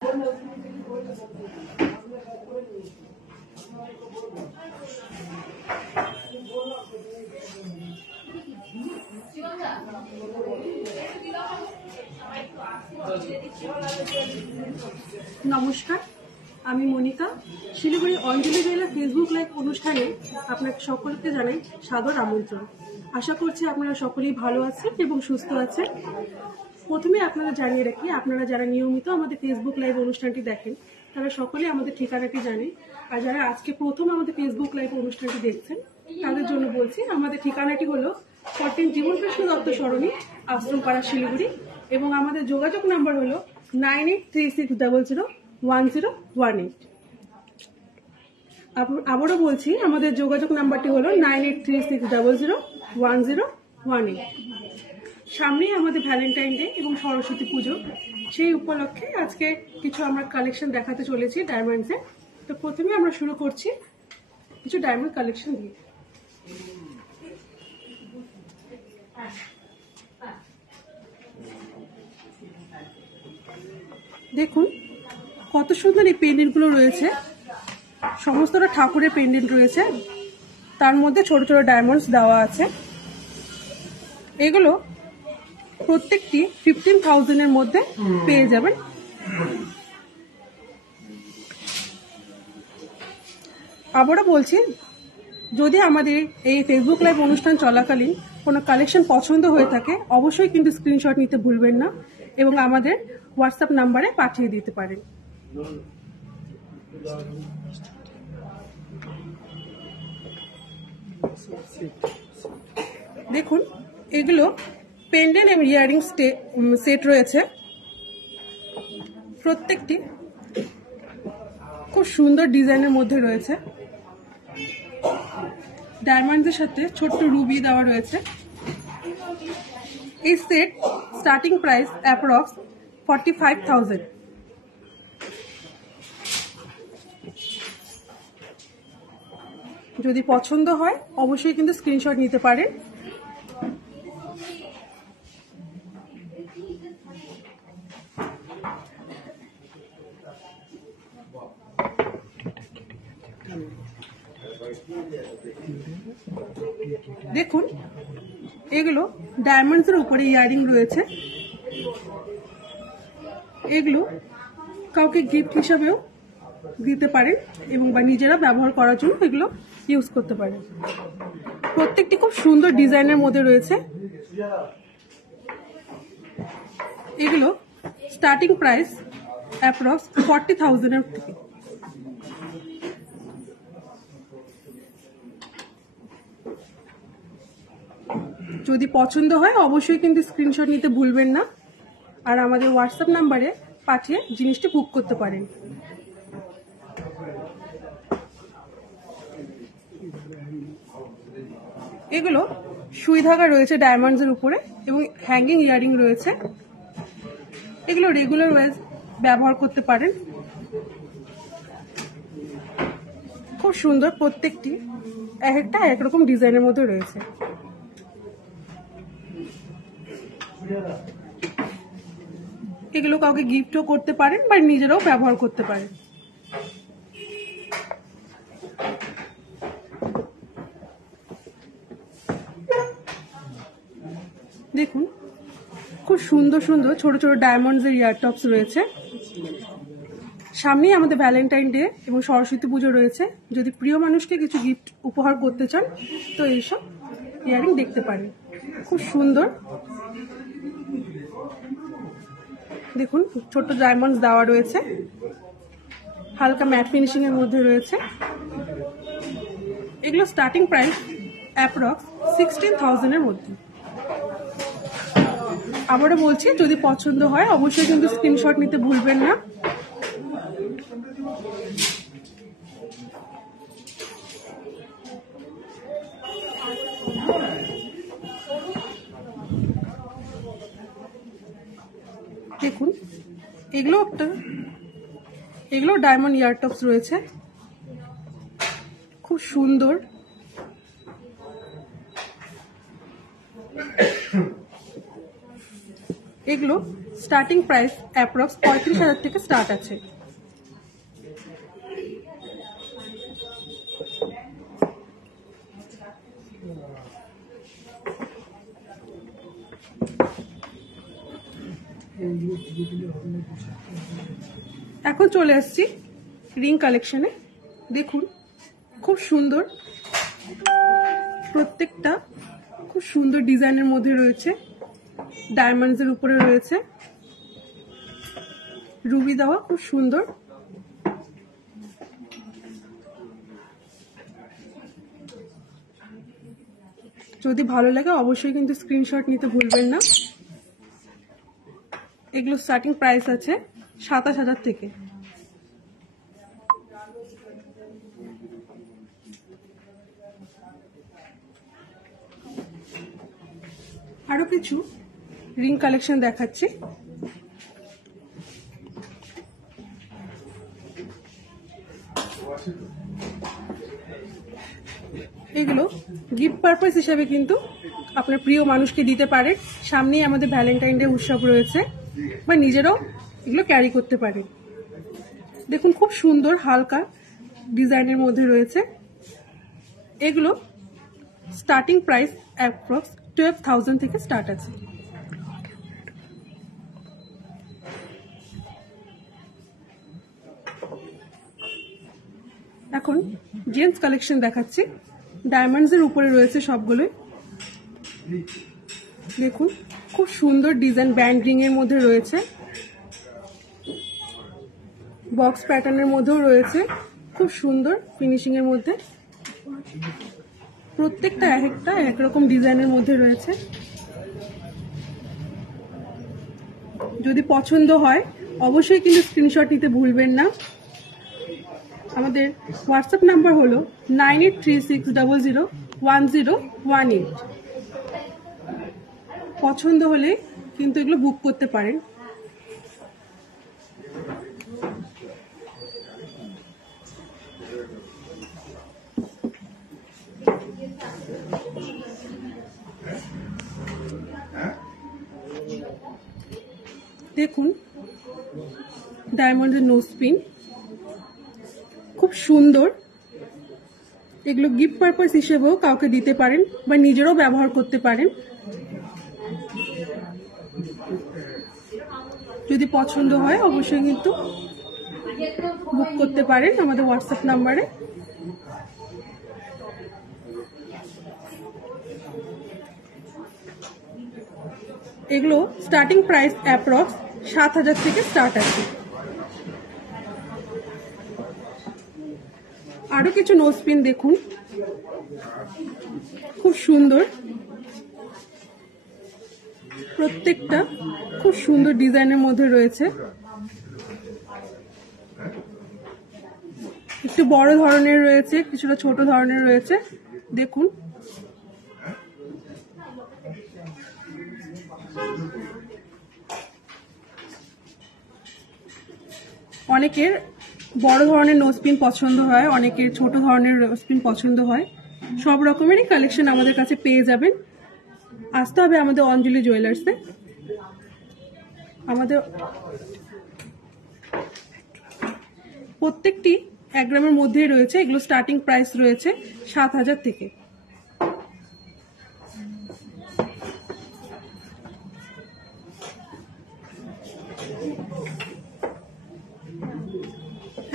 নমস্কার, আমি মনিকা। শিলিগুড়ি অঞ্জলি জেলা ফেসবুক লাইভ অনুষ্ঠানে আপনাকে সকলকে জানাই সাদর আমন্ত্রণ। আশা করছি আপনারা সকলেই ভালো আছেন এবং সুস্থ আছেন। প্রথমে আপনারা জানিয়ে রাখি, আপনারা যারা নিয়মিত আমাদের ফেসবুক লাইভ অনুষ্ঠানটি দেখেন তারা সকলেই আমাদের ঠিকানাটি জানে, আর যারা আজকে প্রথম আমাদের ফেসবুক লাইভ অনুষ্ঠানটি দেখছেন তাদের জন্য বলছি, আমাদের ঠিকানাটি হলো 14 জীবনকৃষ্ণ দত্ত সরণি, আশ্রমপাড়া, শিলিগুড়ি, এবং আমাদের যোগাযোগ নাম্বার হলো 9836001018। আবারও বলছি, আমাদের যোগাযোগ নাম্বারটি হলো 9836001018। সামনেই আমাদের ভ্যালেন্টাইন ডে এবং সরস্বতী পুজো, সেই উপলক্ষে আজকে কিছু আমরা কালেকশন দেখাতে চলেছি ডায়মন্ডসে। তো প্রথমে আমরা শুরু করছি কিছু ডায়মন্ড কালেকশন দিয়ে। দেখুন কত সুন্দর এই পেন্ডেন্টগুলো রয়েছে, সমস্তটা ঠাকুরের পেন্ডেন্ট রয়েছে, তার মধ্যে ছোট ছোট ডায়মন্ডস দেওয়া আছে। এগুলো প্রত্যেকটি 15,000 এর মধ্যে পেয়ে যাবেন। আবারও বলছি, যদি আমাদের এই ফেসবুক লাইভ অনুষ্ঠান চলাকালীন কোনো কালেকশন পছন্দ হয়ে থাকে অবশ্যই কিন্তু স্ক্রিনশট নিতে ভুলবেন না এবং আমাদের হোয়াটসঅ্যাপ নাম্বারে পাঠিয়ে দিতে পারেন। দেখুন এগুলো পেন্ডেন্ট এবং ইয়ারিং সেট রয়েছে, প্রত্যেকটি খুব সুন্দর ডিজাইনের মধ্যে রয়েছে। ডায়মন্ডের সাথে ছোট্ট রুবি দেওয়া রয়েছে। এই সেট স্টার্টিং প্রাইস অ্যাপ্রক্স 45,000। যদি পছন্দ হয় অবশ্যই কিন্তু স্ক্রিনশট নিতে পারেন। দেখুন এগুলো ডায়মন্ডসের উপরে ইয়ারিং রয়েছে। এগুলো কাউকে গিফট হিসাবেও দিতে পারেন এবং বা নিজেরা ব্যবহার করার জন্য এগুলো ইউজ করতে পারেন। প্রত্যেকটি খুব সুন্দর ডিজাইনের মধ্যে রয়েছে। এগুলো স্টার্টিং প্রাইস অ্যাপ্রক্স 40,000 এর থেকে। যদি পছন্দ হয় অবশ্যই কিন্তু স্ক্রিনশট নিতে ভুলবেন না, আর আমাদের হোয়াটসঅ্যাপ নাম্বারে পাঠিয়ে জিনিসটি বুক করতে পারেন। এগুলো সুই ধাগা রয়েছে ডায়মন্ডসের উপরে এবং হ্যাঙ্গিং ইয়ারিং রয়েছে। এগুলো রেগুলার ওয়াইজ ব্যবহার করতে পারেন। খুব সুন্দর, প্রত্যেকটি এক একটা একরকম ডিজাইনের মধ্যে রয়েছে। এগুলো কাউকে গিফটও করতে পারেন বা নিজেরাও ব্যবহার করতে পারেন। দেখুন খুব সুন্দর সুন্দর ছোট ছোট ডায়মন্ডসের ইয়ার টপস রয়েছে। সামনেই আমাদের ভ্যালেন্টাইন ডে এবং সরস্বতী পুজো রয়েছে। যদি প্রিয় মানুষকে কিছু গিফট উপহার করতে চান তো এইসব ইয়ারিং দেখতে পারেন, খুব সুন্দর। দেখুন ছোট ডায়মন্ডস দেওয়া রয়েছে, হালকা ম্যাট ফিনিশিং এর মধ্যে রয়েছে। এগুলো স্টার্টিং প্রাইস অ্যাপ্রক্স 16,000 এর মধ্যে। আবারও বলছি, যদি পছন্দ হয় অবশ্যই কিন্তু স্ক্রিনশট নিতে ভুলবেন না। দেখুন এগুলো ডায়মন্ড ইয়ার টপস রয়েছে, খুব সুন্দর। এগুলো স্টার্টিং প্রাইস অ্যাপ্রক্স 35,000 থেকে স্টার্ট আছে। এখন চলে আসছি রিং কালেকশনে। দেখুন খুব সুন্দর, প্রত্যেকটা খুব সুন্দর ডিজাইনের মধ্যে রয়েছে, ডায়মন্ডসের উপরে রয়েছে, রুবি দেওয়া, খুব সুন্দর। যদি ভালো লাগে অবশ্যই কিন্তু স্ক্রিনশট নিতে ভুলবেন না। এগুলো স্টার্টিং প্রাইস আছে 27,000 থেকে। আরো কিছু রিং কালেকশন দেখাচ্ছি। এগুলো গিফট পারপাস হিসাবে কিন্তু আপনার প্রিয় মানুষকে দিতে পারে। সামনেই আমাদের ভ্যালেন্টাইন ডে উৎসব রয়েছে, বা নিজেরাও এগুলো ক্যারি করতে পারে। দেখুন খুব সুন্দর হালকা ডিজাইনের মধ্যে রয়েছে। এগুলো স্টার্টিং প্রাইস অ্যাপ্রক্স 12,000 থেকে স্টার্ট আছে। এখন জেন্টস কালেকশন দেখাচ্ছি। ডায়মন্ডসের উপরে রয়েছে সবগুলোই। দেখুন খুব সুন্দর ডিজাইন, ব্যান্ড রিং এর মধ্যে রয়েছে, বক্স প্যাটার্নের মধ্যেও রয়েছে, খুব সুন্দর ফিনিশিং এর মধ্যে। প্রত্যেকটা একটা একরকম ডিজাইনের মধ্যে রয়েছে। যদি পছন্দ হয় অবশ্যই কিন্তু স্ক্রিনশট নিতে ভুলবেন না। আমাদের হোয়াটসঅ্যাপ নাম্বার হলো 9836001018। পছন্দ হলে কিন্তু এগুলো বুক করতে পারেন। দেখুন ডায়মন্ডের নোজ পিন, খুব সুন্দর। এগুলো গিফট পারপাস হিসেবেও কাউকে দিতে পারেন বা নিজেরাও ব্যবহার করতে পারেন। যদি পছন্দ হয় অবশ্যই কিন্তু বুক করতে পারেন আমাদের হোয়াটসঅ্যাপ নাম্বারে। এগুলো স্টার্টিং প্রাইস অ্যাপ্রক্স 7,000 থেকে স্টার্ট আছে। আরো কিছু নোজ পিন দেখুন, খুব সুন্দর। প্রত্যেকটা খুব সুন্দর ডিজাইনের মধ্যে রয়েছে। একটু বড় ধরনের রয়েছে, কিছুটা ছোট ধরনের রয়েছে। দেখুন অনেকের বড় ধরনের নোজপিন পছন্দ হয়, অনেকের ছোট ধরনের নোজপিন পছন্দ হয়। সব রকমেরই কালেকশন আমাদের কাছে পেয়ে যাবেন। আসতে হবে আমাদের অঞ্জলি জুয়েলার্সে। আমাদের প্রত্যেকটি 1 গ্রামের মধ্যেই রয়েছে। এগুলো স্টার্টিং প্রাইস রয়েছে 7,000 থেকে।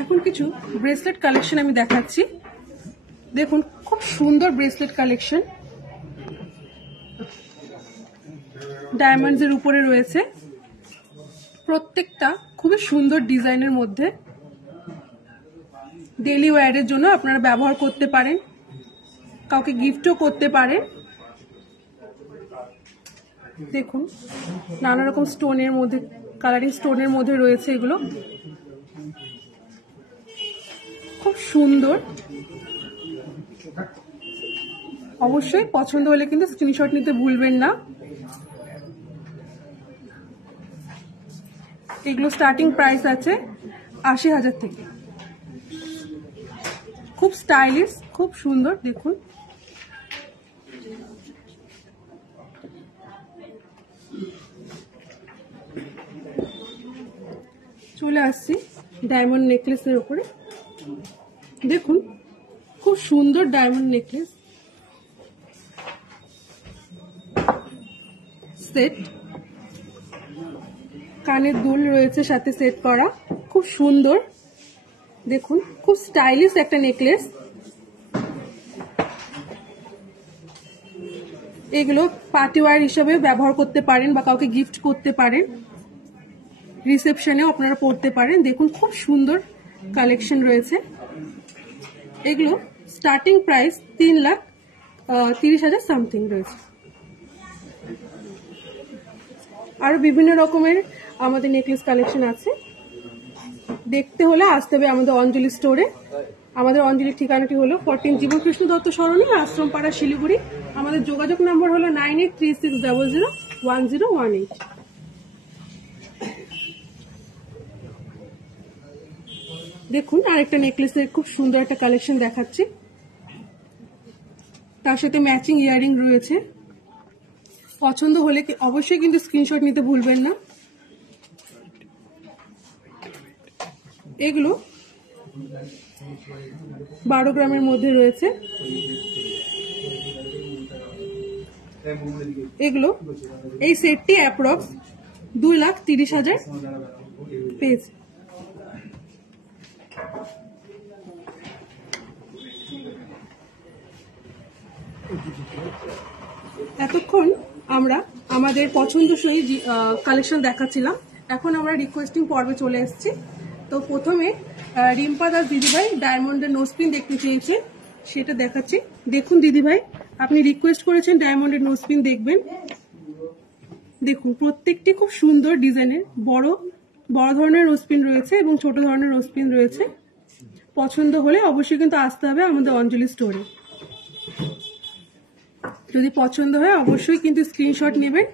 এখন কিছু ব্রেসলেট কালেকশন আমি দেখাচ্ছি। দেখুন খুব সুন্দর ব্রেসলেট কালেকশন, ডায়মন্ডসের উপরে রয়েছে। প্রত্যেকটা খুবই সুন্দর ডিজাইনের মধ্যে। ডেইলি ওয়্যারের জন্য আপনারা ব্যবহার করতে পারেন, কাউকে গিফটও করতে পারেন। দেখুন নানা রকম স্টোনের মধ্যে, কালারিং স্টোনের মধ্যে রয়েছে এগুলো, খুব সুন্দর। অবশ্যই পছন্দ হলে কিন্তু স্ক্রিনশট নিতে ভুলবেন না। এগুলো স্টার্টিং প্রাইস আছে 80,000 থেকে। খুব স্টাইলিশ, খুব সুন্দর। দেখুন চলে আসছি ডায়মন্ড নেকলেসের উপরে। দেখুন খুব সুন্দর ডায়মন্ড নেকলেস সেট, কানের দুল রয়েছে সাথে সেট করা, খুব সুন্দর। দেখুন খুব স্টাইলিশ একটা নেকলেস। এগুলো পার্টি ওয়্যার হিসেবে ব্যবহার করতে পারেন বা কাউকে গিফট করতে পারেন, রিসেপশনেও আপনারা পড়তে পারেন। দেখুন খুব সুন্দর কালেকশন রয়েছে। এগুলো স্টার্টিং প্রাইস 3,30,000 সামথিং রয়েছে। আরো বিভিন্ন রকমের আমাদের নেকলেস কালেকশন আছে। দেখতে হলে আসতে হবে আমাদের অঞ্জলি স্টোরে। আমাদের অঞ্জলির ঠিকানাটি হলো 14 জীবনকৃষ্ণ দত্ত সরণি, আশ্রমপাড়া, শিলিগুড়ি। আমাদের যোগাযোগ নম্বর হলো 9836001018। দেখুন আরেকটা নেকলেসের খুব সুন্দর একটা কালেকশন দেখাচ্ছি, তার সাথে ম্যাচিং ইয়াররিং রয়েছে। পছন্দ হলে অবশ্যই কিন্তু স্ক্রিনশট নিতে ভুলবেন না। এগুলো 12 গ্রামের মধ্যে রয়েছে। এগুলো এই সেটটি অ্যাপ্রক্স 2,30,000 পেয়েছে। এতক্ষণ আমরা আমাদের পছন্দসই কালেকশন দেখাচ্ছিলাম, এখন আমরা রিকোয়েস্টিং পর্বে চলে এসেছি। তো প্রথমে রিম্পা দাস দিদিভাই ডায়মন্ডের নোজপিন দেখতে চেয়েছেন, সেটা দেখাচ্ছি। দেখুন দিদিভাই, আপনি রিকোয়েস্ট করেছেন ডায়মন্ডের নোজপিন দেখবেন। দেখুন প্রত্যেকটি খুব সুন্দর ডিজাইনের, বড় বড় ধরনের নোজপিন রয়েছে এবং ছোট ধরনের নোজপিন রয়েছে। পছন্দ হলে অবশ্যই কিন্তু আসতে হবে আমাদের অঞ্জলি স্টোরে। যদি পছন্দ হয় অবশ্যই কিন্তু স্ক্রিনশট নেবেন।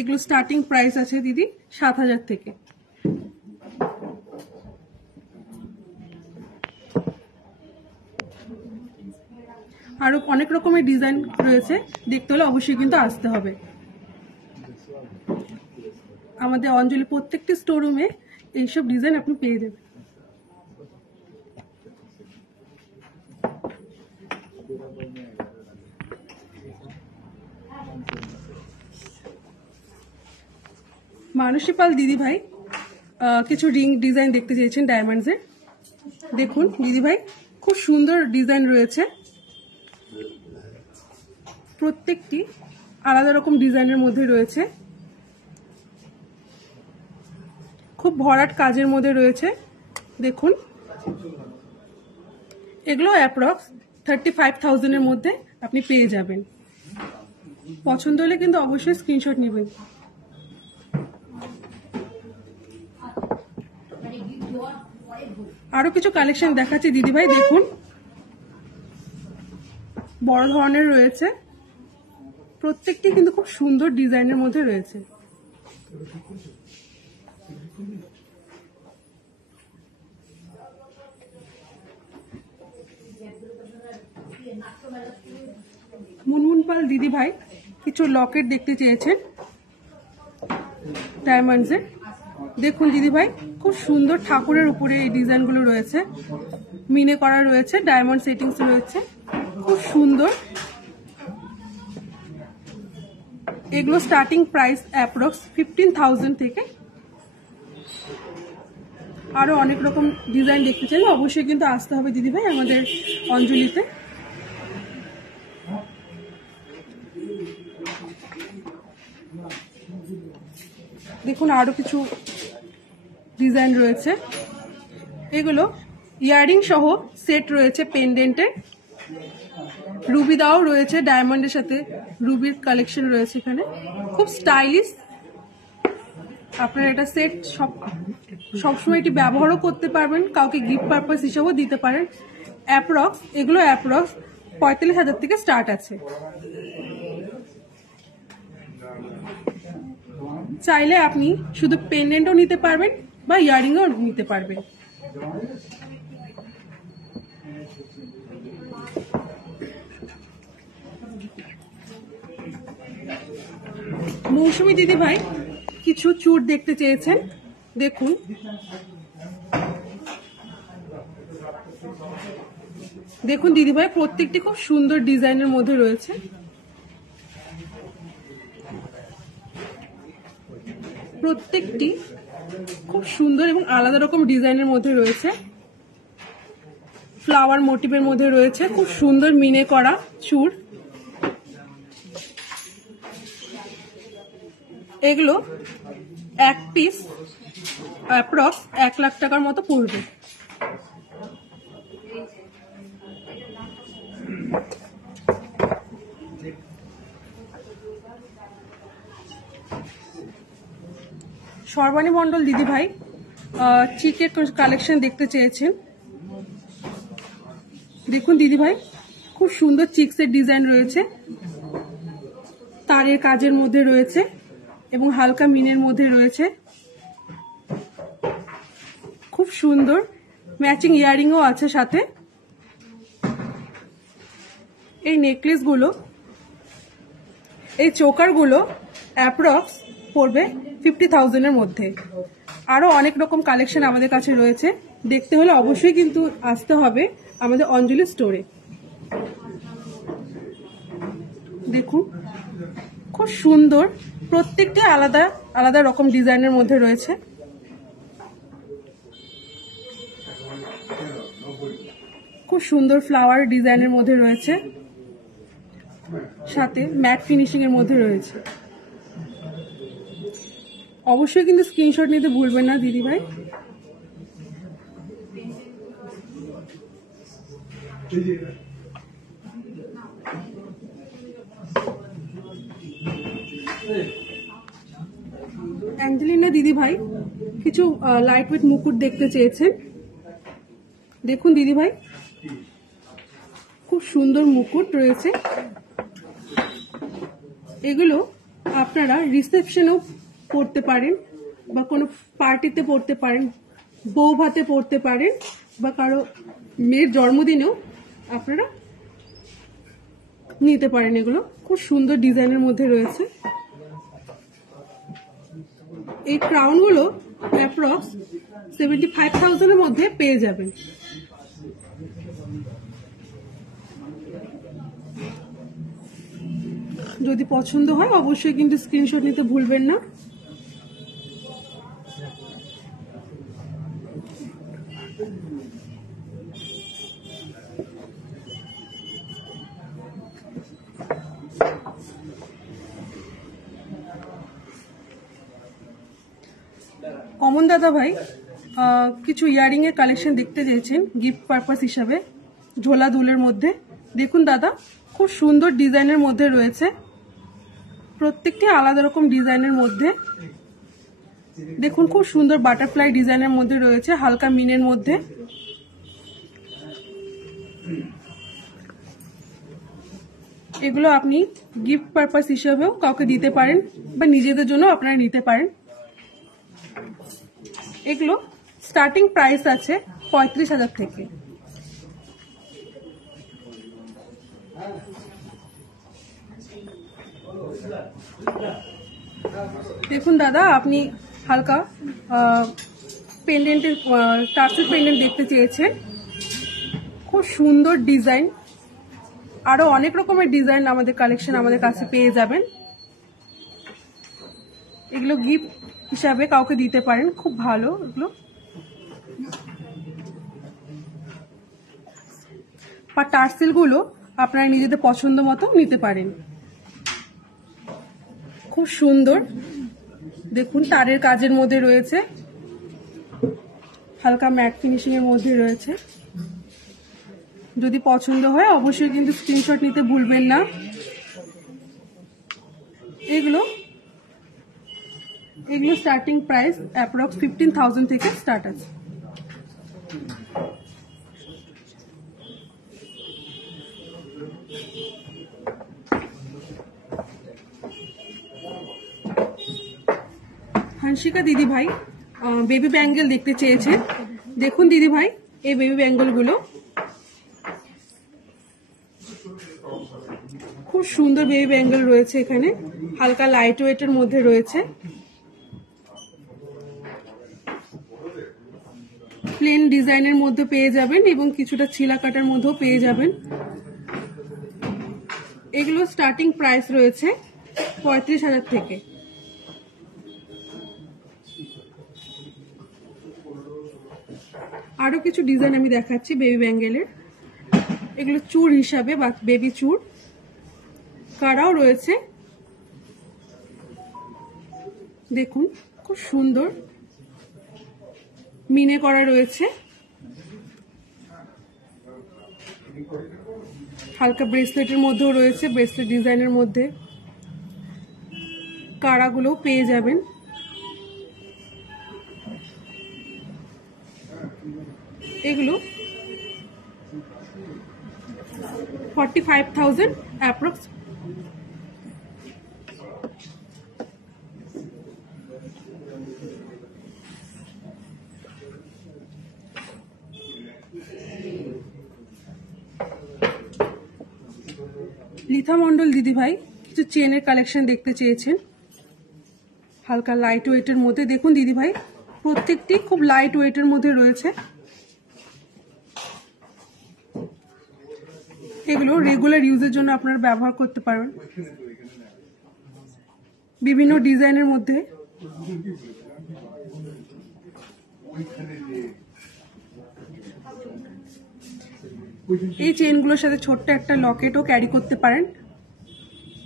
এগুলো স্টার্টিং প্রাইস আছে দিদি 7,000 থেকে। আরো অনেক রকমের ডিজাইন রয়েছে, দেখতে হলে অবশ্যই কিন্তু আসতে হবে। আমাদের অঞ্জলি প্রত্যেকটি স্টোররুমে এইসব ডিজাইন আপনি পেয়ে যাবেন। মানসী পাল দিদিভাই কিছু রিং ডিজাইন দেখতে চেয়েছেন ডায়মন্ডসের। দেখুন দিদিভাই খুব সুন্দর ডিজাইন রয়েছে, প্রত্যেকটি আলাদা রকম ডিজাইনের মধ্যে রয়েছে, খুব ভরাট কাজের মধ্যে রয়েছে। দেখুন এগুলো অ্যাপ্রক্স 35,000 এর মধ্যে আপনি পেয়ে যাবেন। পছন্দ হলে কিন্তু অবশ্যই স্ক্রিনশট নেবেন। আরো কিছু কালেকশন দেখাচ্ছি দিদিভাই। দেখুন বড় ধরনের রয়েছে, প্রত্যেকটি কিন্তু খুব সুন্দর ডিজাইনের মধ্যে রয়েছে। মুনমুন পাল দিদিভাই কিছু লকেট দেখতে চেয়েছেন ডায়মন্ডসের। দেখুন দিদিভাই খুব সুন্দর ঠাকুরের উপরে এই ডিজাইনগুলো রয়েছে, মিনে করা রয়েছে, ডায়মন্ড সেটিংস রয়েছে, খুব সুন্দর। এগুলো স্টার্টিং প্রাইস অ্যাপ্রক্স 15,000 থেকে। আরো অনেক রকম ডিজাইন দেখতে চাইলে অবশ্যই কিন্তু আসতে হবে দিদিভাই আমাদের অঞ্জলিতে। দেখুন আরো কিছু ডিজাইন রয়েছে, এগুলো ইয়াররিং সহ সেট রয়েছে পেন্ডেন্টের, রুবি দাও রয়েছে, ডায়মন্ডের সাথে রুবির কালেকশন রয়েছে এখানে, খুব স্টাইলিশ। আপনারা এটা সেট সবসময় এটি ব্যবহারও করতে পারবেন, কাউকে গিফট পারপাস হিসেবেও দিতে পারেন। এগুলো অ্যাপ্রক্স 45,000 থেকে স্টার্ট আছে। চাইলে আপনি শুধু পেন্ডেন্টও নিতে পারবেন বা ইয়াররিংও নিতে পারবেন। মৌসুমী দিদি ভাই কিছু চুর দেখতে চেয়েছেন, দেখুন। দেখুন দিদিভাই, প্রত্যেকটি খুব সুন্দর ডিজাইনের মধ্যে রয়েছে। প্রত্যেকটি খুব সুন্দর এবং আলাদা রকম ডিজাইনের মধ্যে রয়েছে। ফ্লাওয়ার মোটিভের মধ্যে রয়েছে, খুব সুন্দর মিনে করা চুর। এগুলো এক পিস অ্যাপ্রক্স 1 লাখ টাকার মতো পড়বে। সর্বাণী মণ্ডল দিদিভাই চিকের কালেকশন দেখতে চেয়েছেন। দেখুন দিদিভাই, খুব সুন্দর চিক্সের ডিজাইন রয়েছে, তারের কাজের মধ্যে রয়েছে এবং হালকা মিনের মধ্যে রয়েছে। খুব সুন্দর ম্যাচিং ইয়ারিংও আছে সাথে। এই নেকলেসগুলো, এই চোকারগুলো অ্যাপ্রক্স পড়বে 50,000-এর মধ্যে। আরো অনেক রকম কালেকশন আমাদের কাছে রয়েছে, দেখতে হলে অবশ্যই কিন্তু আসতে হবে আমাদের অঞ্জলি স্টোরে। দেখুন খুব সুন্দর, প্রত্যেকটি আলাদা আলাদা রকম ডিজাইনের মধ্যে রয়েছে। খুব সুন্দর ফ্লাওয়ার ডিজাইনের মধ্যে রয়েছে, সাথে ম্যাট ফিনিশিং এর মধ্যে রয়েছে। অবশ্যই কিন্তু স্ক্রিনশট নিতে ভুলবেন না দিদিভাই। অ্যাঞ্জেলিনা দিদিভাই কিছু লাইট ওয়েট মুকুট দেখতে চেয়েছেন। দেখুন দিদিভাই, খুব সুন্দর মুকুট রয়েছে। এগুলো আপনারা রিসেপশনেও পড়তে পারেন বা কোনো পার্টিতে পড়তে পারেন, বউ ভাতে পড়তে পারেন, বা কারো মেয়ের জন্মদিনেও আপনারা নিতে পারেন। এগুলো খুব সুন্দর ডিজাইনের মধ্যে রয়েছে। এই ক্রাউনগুলো অ্যাপ্রক্স 75,000-এর মধ্যে পেয়ে যাবেন। যদি পছন্দ হয় অবশ্যই কিন্তু স্ক্রিনশট নিতে ভুলবেন না। কমন দাদা ভাই কিছু ইয়ারিং এর কালেকশন দেখতে চেয়েছেন গিফট পারপাস হিসাবে, ঝোলা দুলের মধ্যে। দেখুন দাদা, খুব সুন্দর ডিজাইনের মধ্যে রয়েছে, প্রত্যেকটি আলাদা রকম ডিজাইনের মধ্যে। দেখুন খুব সুন্দর বাটারফ্লাই ডিজাইনের মধ্যে রয়েছে, হালকা মিনের মধ্যে। এগুলো আপনি গিফট পারপাস হিসেবেও কাউকে দিতে পারেন বা নিজেদের জন্য আপনারা নিতে পারেন। এগুলো স্টার্টিং প্রাইস আছে 35,000 থেকে। দেখুন দাদা, আপনি হালকা পেন্ডেন্টের টার্সেল পেন্ডেন্ট দেখতে চেয়েছেন, খুব সুন্দর ডিজাইন। আরো অনেক রকমের ডিজাইন আমাদের কালেকশন আমাদের কাছে পেয়ে যাবেন। এগুলো গিফট হিসাবে কাউকে দিতে পারেন, খুব ভালো এগুলো। আর টার্সেল গুলো আপনারা নিজেদের পছন্দ মতো নিতে পারেন। খুব সুন্দর, দেখুন তারের কাজের মধ্যে রয়েছে, হালকা ম্যাট ফিনিশিং এর মধ্যে রয়েছে। যদি পছন্দ হয় অবশ্যই কিন্তু স্ক্রিনশট নিতে ভুলবেন না। এগুলো স্টার্টিং প্রাইস অ্যাপ্রক্স 15,000 থেকে স্টার্ট আছে। হানসিকা দিদি ভাই বেবি ব্যাঙ্গেল দেখতে চেয়েছে। দেখুন দিদি ভাই, এই বেবি ব্যাঙ্গেল গুলো খুব সুন্দর বেবি ব্যাঙ্গেল রয়েছে, এখানে হালকা লাইট ওয়েটের মধ্যে রয়েছে। প্লেন ডিজাইনের মধ্যে পেয়ে যাবেন এবং কিছুটা ছিলা কাটার মধ্যেও পেয়ে যাবেন। এগুলো স্টার্টিং প্রাইস রয়েছে 35,000 থেকে। আরো কিছু ডিজাইন আমি দেখাচ্ছি বেবি ব্যাঙ্গেলের। এগুলো চূড় হিসাবে বা বেবি চূড় কারাও রয়েছে, দেখুন খুব সুন্দর মিনে করা রয়েছে। হালকা ব্রেসলেটের মধ্যেও রয়েছে, ব্রেসলেট ডিজাইনের মধ্যে কারাগুলোও পেয়ে যাবেন। এগুলো 45,000 অ্যাপ্রক্স। লিথা মন্ডল দিদিভাই কিছু চেনের কালেকশন দেখতে চেয়েছেন হালকা লাইট ওয়েটের মধ্যে। দেখুন দিদিভাই প্রত্যেকটি খুব লাইট ওয়েটের মধ্যে রয়েছে। এগুলো রেগুলার ইউজের জন্য আপনারা ব্যবহার করতে পারবেন, বিভিন্ন ডিজাইনের মধ্যে। এই চেনগুলোর সাথে ছোট্ট একটা লকেটও ক্যারি করতে পারেন,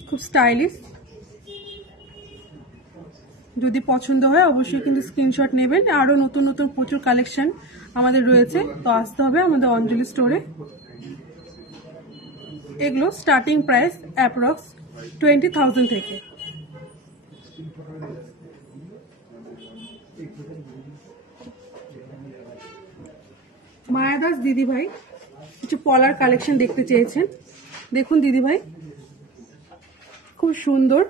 খুব স্টাইলিশ। যদি পছন্দ হয় অবশ্যই কিন্তু স্ক্রিনশট নেবেন। আরো নতুন নতুন প্রচুর কালেকশন আমাদের রয়েছে, তো আসতে হবে আমাদের অঞ্জলি স্টোরে। এগুলো স্টার্টিং প্রাইস অ্যাপ্রক্স 20,000 থেকে। মায়াদাস দিদিভাই কিছু পলার কালেকশন দেখতে চেয়েছেন। দেখুন দিদিভাই খুব সুন্দর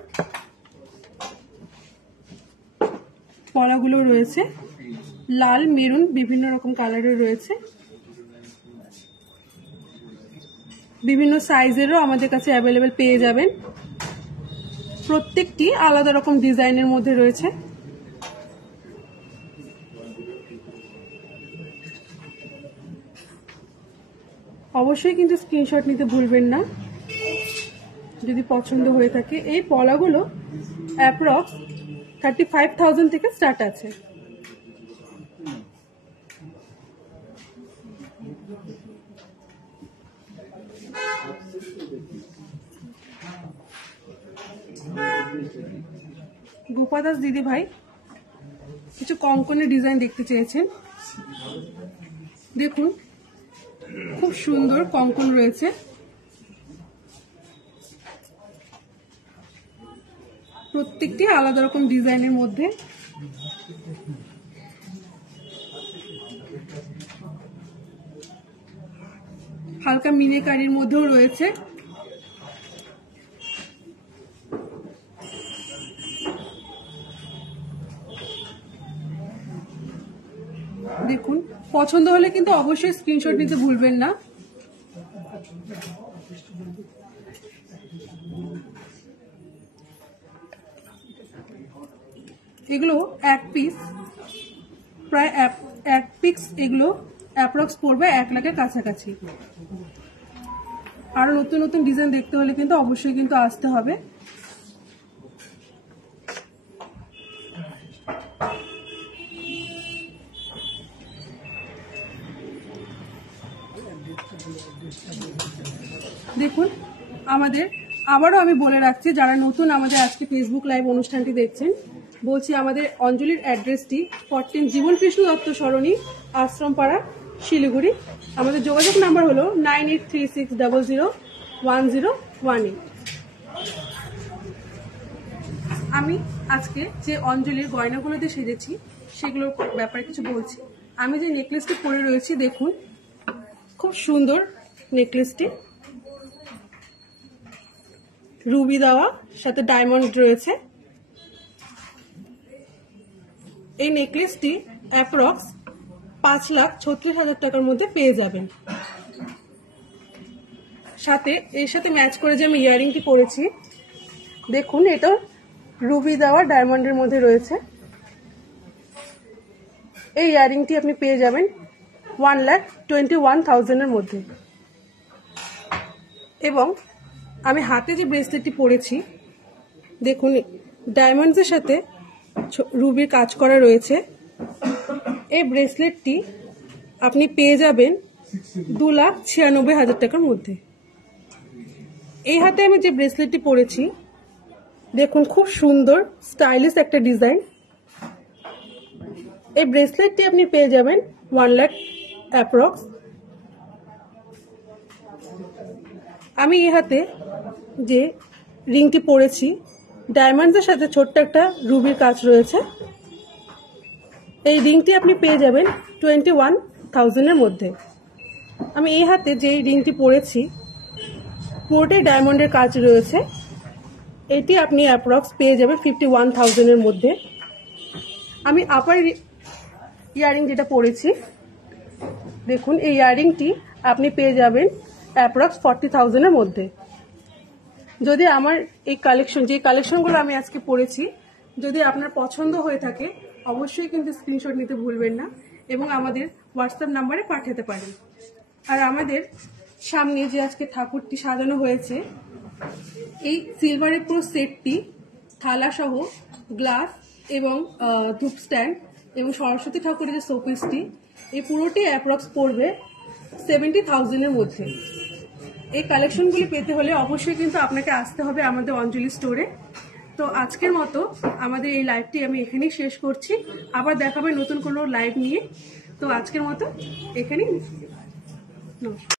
পলাগুলো রয়েছে, লাল মেরুন বিভিন্ন রকম কালারের রয়েছে। বিভিন্ন সাইজেরও আমাদের কাছে অ্যাভেলেবেল পেয়ে যাবেন। প্রত্যেকটি আলাদা রকম ডিজাইনের মধ্যে রয়েছে। অবশ্যই কিন্তু স্ক্রিনশট নিতে ভুলবেন না যদি পছন্দ হয়ে থাকে। এই পলাগুলো অ্যাপ্রক্স 35,000 থেকে স্টার্ট আছে। গোপাদাস দিদি ভাই কিছু কঙ্কনের ডিজাইন দেখতে চেয়েছেন। দেখুন খুব সুন্দর কঙ্কন রয়েছে, প্রত্যেকটি আলাদা রকম ডিজাইনের মধ্যে। হালকা মিনেকারির মধ্যেও রয়েছে। দেখুন পছন্দ হলে কিন্তু অবশ্যই স্ক্রিনশট নিতে ভুলবেন না। এগুলো এক পিস প্রায় এক পিস, এগুলো অ্যাপ্রক্স পড়বে 1 লাখের কাছাকাছি। আরো নতুন নতুন ডিজাইন দেখতে হলে কিন্তু অবশ্যই কিন্তু আসতে হবে। দেখুন আমাদের আবারও আমি বলে রাখছি, যারা নতুন আমাদের আজকে ফেসবুক লাইভ অনুষ্ঠানটি দেখছেন, বলছি আমাদের অঞ্জলির অ্যাড্রেসটি 14 জীবন কৃষ্ণ দত্ত সরণি, আশ্রমপাড়া, শিলিগুড়ি। আমাদের যোগাযোগ নাম্বার হলো 9836001018। আমি আজকে যে অঞ্জলির গয়নাগুলোতে সেজেছি সেগুলোর ব্যাপারে কিছু বলছি। আমি যে নেকলেসটি পরে রয়েছি দেখুন খুব সুন্দর নেকলেসটি, রুবি দেওয়া সাথে ডায়মন্ড রয়েছে। এই নেকলেসটি অ্যাপ্রক্স 5,36,000 টাকার মধ্যে পেয়ে যাবেন। সাথে এর সাথে ম্যাচ করে যে আমি ইয়ারিংটি পরেছি দেখুন, এটা রুবি দেওয়া ডায়মন্ডের মধ্যে রয়েছে। এই ইয়ারিংটি আপনি পেয়ে যাবেন 1,21,000 মধ্যে। এবং আমি হাতে যে ব্রেসলেটটি পরেছি দেখুন, ডায়মন্ডসের সাথে রুবির কাজ করা রয়েছে। এই ব্রেসলেটটি আপনি পেয়ে যাবেন 2,96,000 টাকার মধ্যে। এই হাতে আমি যে ব্রেসলেটটি পরেছি দেখুন, খুব সুন্দর স্টাইলিশ একটা ডিজাইন। এই ব্রেসলেটটি আপনি পেয়ে যাবেন 1 লাখ অ্যাপ্রক্স। আমি এই হাতে যে রিংটি পরেছি ডায়মন্ডের সাথে ছোট্ট একটা রুবির কাজ রয়েছে। এই রিংটি আপনি পেয়ে যাবেন 21,000 মধ্যে। আমি এই হাতে যে রিংটি পরেছি পুরোটাই ডায়মন্ডের কাজ রয়েছে। এটি আপনি অ্যাপ্রক্স পেয়ে যাবেন 51,000 মধ্যে। আমি আপার ইয়ারিং যেটা পরেছি দেখুন, এই ইয়ারিংটি আপনি পেয়ে যাবেন অ্যাপ্রক্স 40,000 মধ্যে। যদি আমার এই কালেকশনগুলো আমি আজকে পরেছি যদি আপনার পছন্দ হয়ে থাকে অবশ্যই কিন্তু স্ক্রিনশট নিতে ভুলবেন না এবং আমাদের হোয়াটসঅ্যাপ নাম্বারে পাঠাতে পারেন। আর আমাদের সামনে যে আজকে ঠাকুরটি সাজানো হয়েছে, এই সিলভারের পুরো সেটটি থালাসহ গ্লাস এবং ধূপ স্ট্যান্ড এবং সরস্বতী ঠাকুরের যে শোপিসটি, এই পুরোটি অ্যাপ্রক্স পড়বে 70,000 মধ্যে। এই কালেকশনগুলি পেতে হলে অবশ্যই কিন্তু আপনাকে আসতে হবে আমাদের অঞ্জলি স্টোরে। তো আজকের মতো আমাদের এই লাইভটি আমি এখানেই শেষ করছি। আবার দেখাবে নতুন কোনো লাইভ নিয়ে। তো আজকের মতো এখানেই নমস্কার।